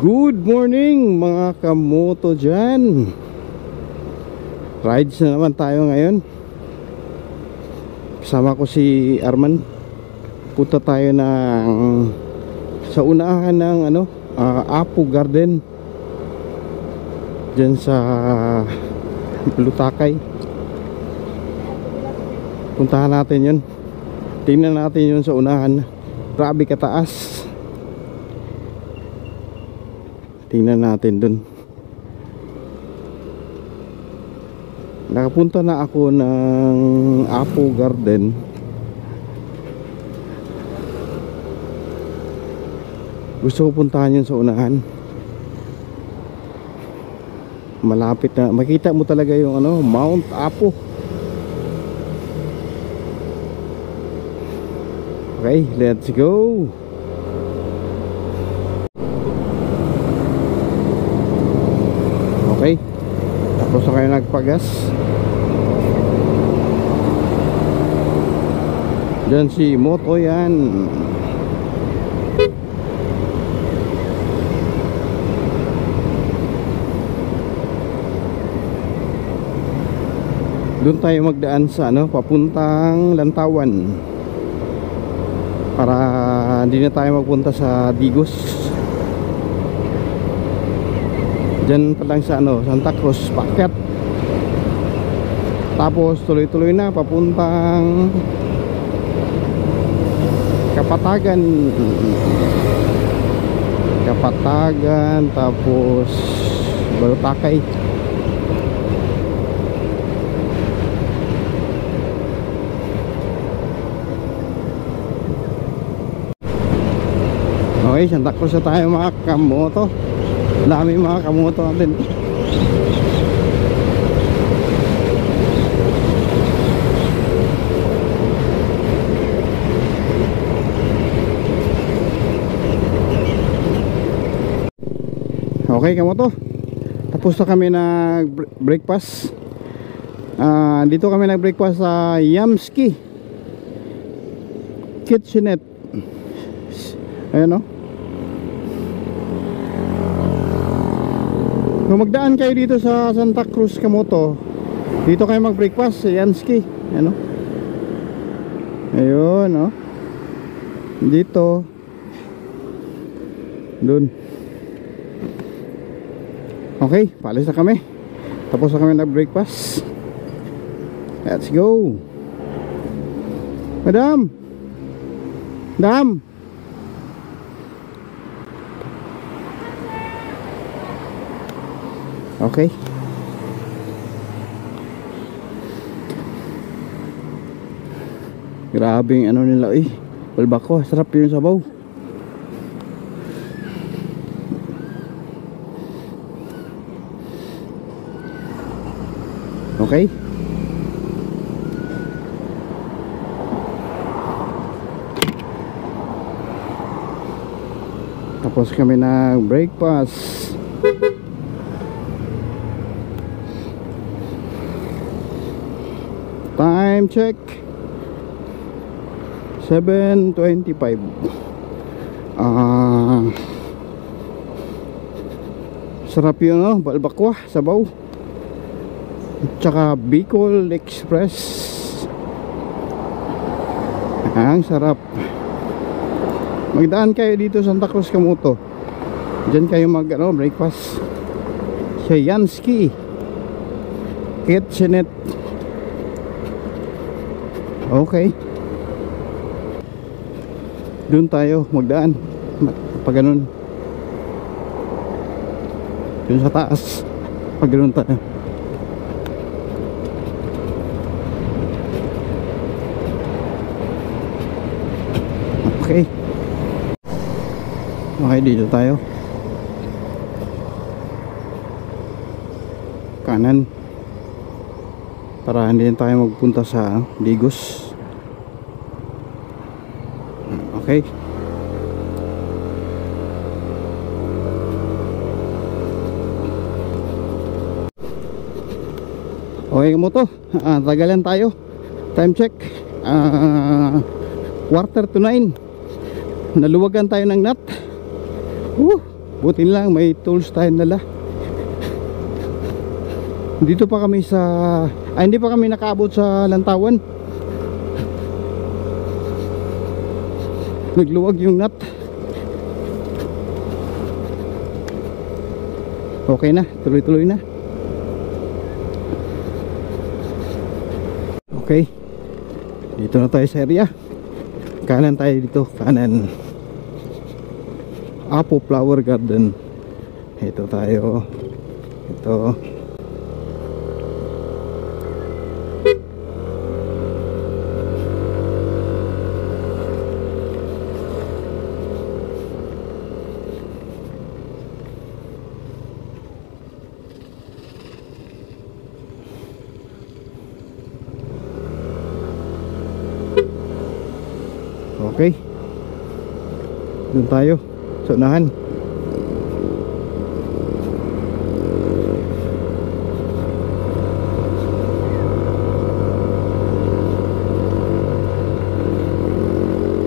Good morning mga kamoto dyan. Rides na naman tayo ngayon. Kasama ko si Arman. Punta tayo sa unahan ng Apo Garden dyan sa Lutakay. Puntahan natin yun. Tingnan natin yun sa unahan. Grabe kataas. Tingnan natin dun. Nakapunta na ako ng Apo Garden. Gusto ko puntahan yun sa unahan. Malapit na. Makita mo talaga yung Mount Apo. Okay, let's go. Okay, tapos na kayo nagpagas. Diyan si Moto yan. Doon tayo magdaan sa papuntang Lantawan, para hindi na tayo magpunta sa Digos. Diyan pa lang sa Santa Cruz paakyat. Tapos tuloy-tuloy na papuntang Kapatagan, tapos Balutakay. Okay, Santa Cruz na tayo mga kamoto. Dami mga kamoto natin. Okay kamoto, tapos na kami nag-breakfast. Dito kami nag-breakfast sa Yamski Kitchenette. Ayan Kung magdaan kayo dito sa Santa Cruz kamoto, dito kayo mag-breakfast sa Yamski. Ayun dito dun. Okay, paalis na kami. Tapos na kami nag-breakfast. Let's go. Madam, okay. Grabing nila balbako, sarap yung sabaw. Okay. Tapos kami nag-breakfast. Time check 7:25. Sarap yung balbakwa, sabaw, tsaka Bicol Express. Ang sarap. Magdaan kayo dito Santa Cruz kamoto, diyan kayo breakfast sa Yamski Kitchenette. Okay, doon tayo magdaan pag ganun, doon sa taas pag ganun tayo. Okay. Okay, dito tayo. Kanan. Para hindi na tayo magpunta sa Digos. Okay. Okay kamoto, tagalan tayo. Time check 8:45. Naluwagan tayo ng nut. Buti lang may tools tayo nala. Dito pa kami sa hindi pa kami nakaabot sa Lantawan. Nagluwag yung nut. Okay na, tuloy-tuloy na. Okay, dito na tayo sa area. Kanan tayo dito, kanan. Apple Flower Garden. Ito tayo. Ito. Okay, doon tayo sa unahan.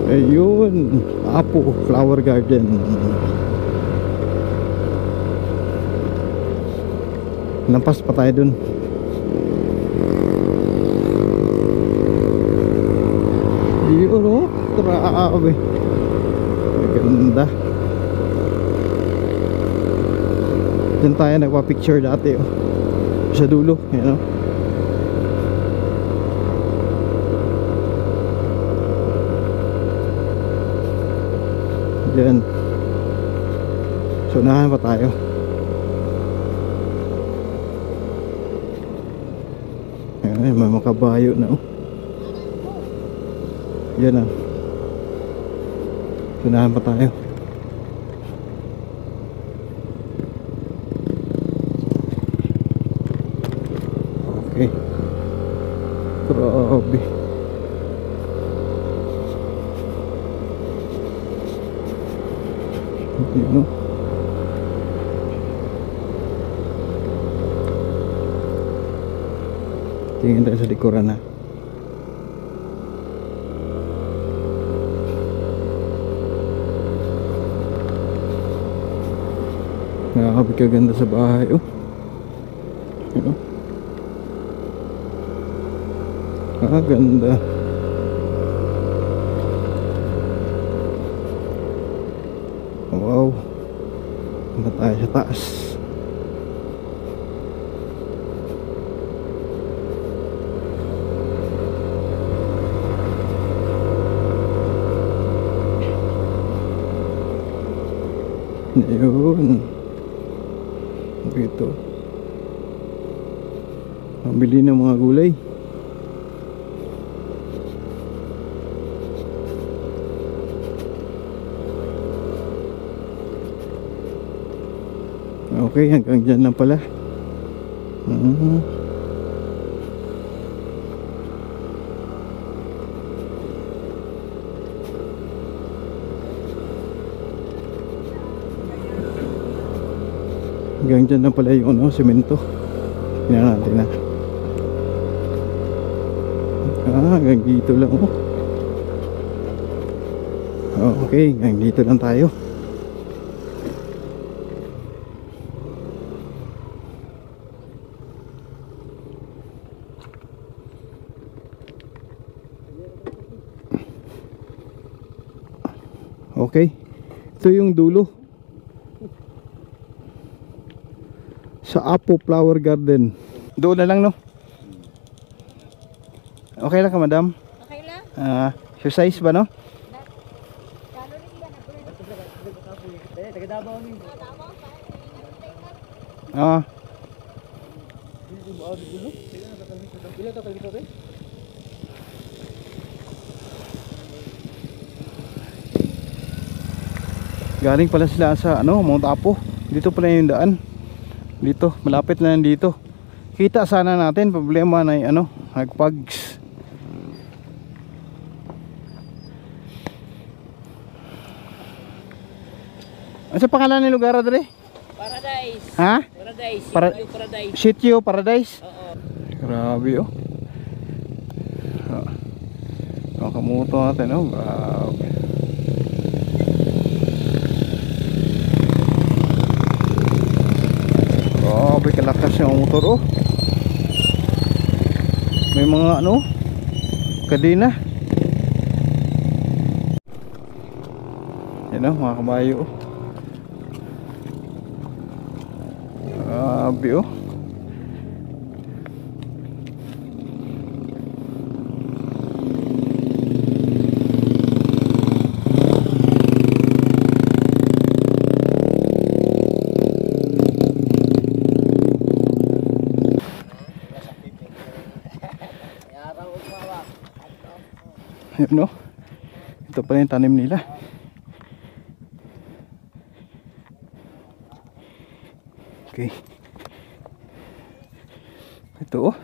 Ayun, Apple Flower Garden. Lampas pa tayo dun. Yun o, grabe. Ganda. Diyan tayo nagpa-picture dati oh. Sa dulo, yan o. Diyan. So unahan pa tayo. Ayan, may mga kabayo na oh. Yan ah. Unahan pa tayo. Okay. Grabe. Yun oh. Tingin tayo sa likuran na. Nakakabit ka ganda sa bahay oh. Yun oh. Ganda. Wow. Ganda tayo sa taas. Yun. Dito. Pambili ng mga gulay. Okay, hanggang dyan lang pala. Hanggang dyan lang pala yung ano, semento. Tingnan natin na. Hanggang dito lang oh. Okay, hanggang dito lang tayo. Okay, ito yung dulo sa Apple Flower Garden. Doon na lang no. Okay lang ka madam? Okay lang. Exercise ba no? Galing pala sila sa ano, Mount Apo. Dito pala yung daan. Dito, malapit na dito. Kita sana natin, problema na yung ano, nagpags. Ano sa pangalan ng lugar dre? Paradise. Ha? Paradise. Paradise. Sitio Paradise. Oo. Grabe oh. Ang kamuto natin oh, grabe. kalakas yung motor oh. May mga ano, kadena. Yan oh, mga kabayo oh. Grabe oh. Yun no, ito pala yung tanim nila. Okay, ito oh.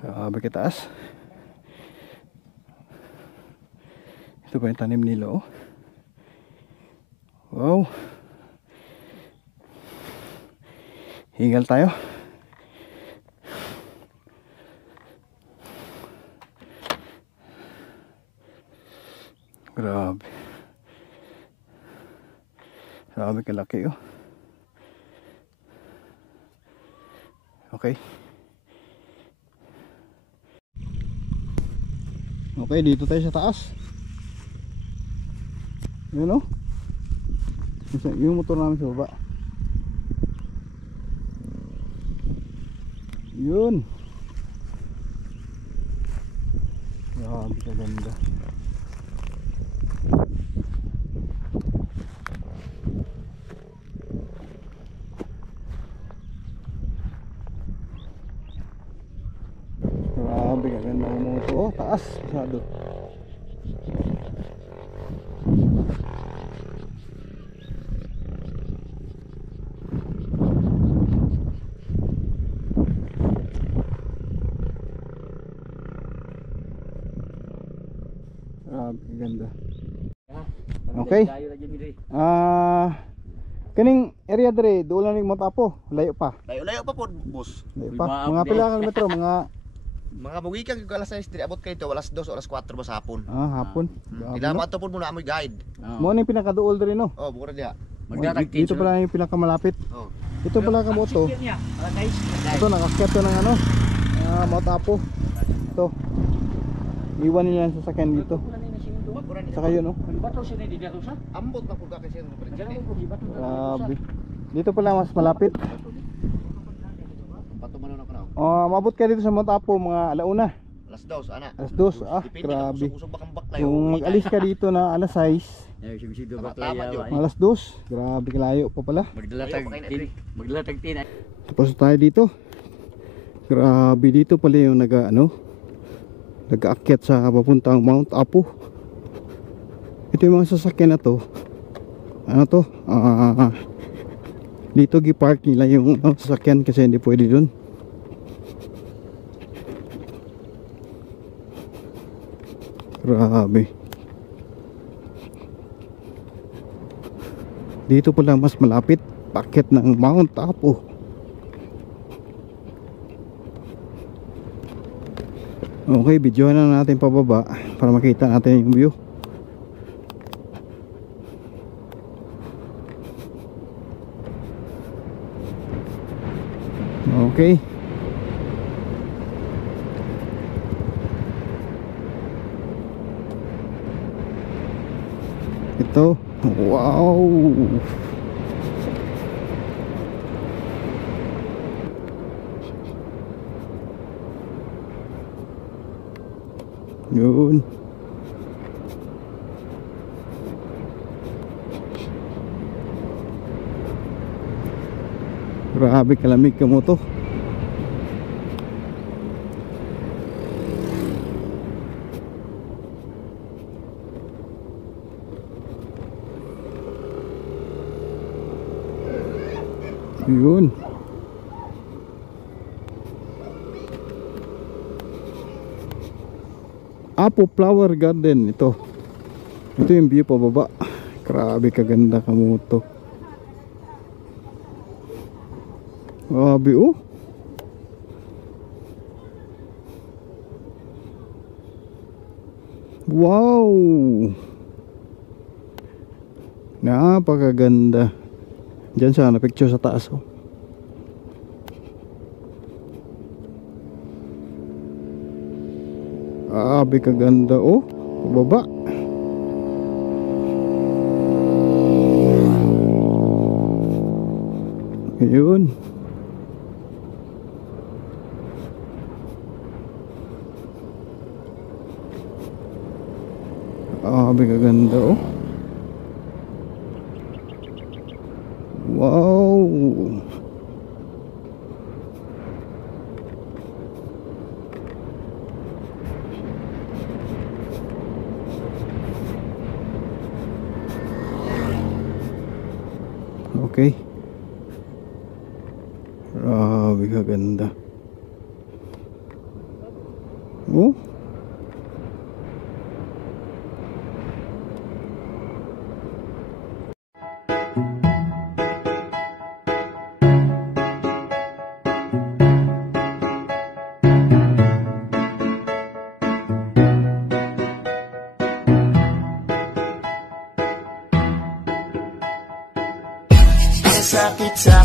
Grabe kataas. Ito pa yung tanim nila oh. Wow, hingal tayo. Grabe. Grabe kalaki oh. Okay. Okay, dito tayo sa taas. Yun oh. Yung motor namin sa baba. Yun. Grabe kaganda. Grabe kaganda ng motor. Oh, taas. Masyado. Ganda. Okay. Kaning area dire, doon lang mo tapo, layo pa. Layo-layo pa po, boss. Layo pa. Mga pila ka kilometro, Mga buwikan yung alas 6 dire abot kayo to, alas 2 alas 4 ba sa hapon. hapon. Ilamat to po muna amoy guide. Mo ni pinakaduol dire no. Oh, bukod diha. Dito pala yung pinakamalapit. Oh. Ito pala ka moto. Ito nakakyat to ng ano, mo tapo. Ito. Iwan nila sa sasakyan dito. Saka yun no. Ambot na po ka kasi yung Grabe. Dito pala mas malapit. Patumanon ako na. Mabot ka dito sa Mount Apo mga alauna. Alas 2 ana. Alas 2. Grabe. Usog bakang baklay. Kung mag-alis ka dito na alas 6, Tama alas 2, grabe kalayo pa pala. Magdala tag tin. Tapos tayo dito. Grabe dito pala yung nag-aakyat sa papuntang Mount Apo. Ito yung mga sasakyan na to. Ano to? Dito gi-park nila yung sasakyan kasi hindi pwede dun. Grabe. Dito pala mas malapit, packet ng Mount Apo. Okay, videohan na natin pababa para makita natin yung view. Okay. Ito, wow. Yun. Grabe kalamig ka mo to. Yun. Apo Flower Garden ito. Ito yung view pa baba. Grabe kaganda ka mo to. Grabe oh. Wow. Napakaganda. Diyan siya, na-picture sa taas. Oh. Abi kaganda oh. Baba. Ayun. Abi kaganda oh. Wow. Okay. Grabe kaganda. Oh. Sakit sa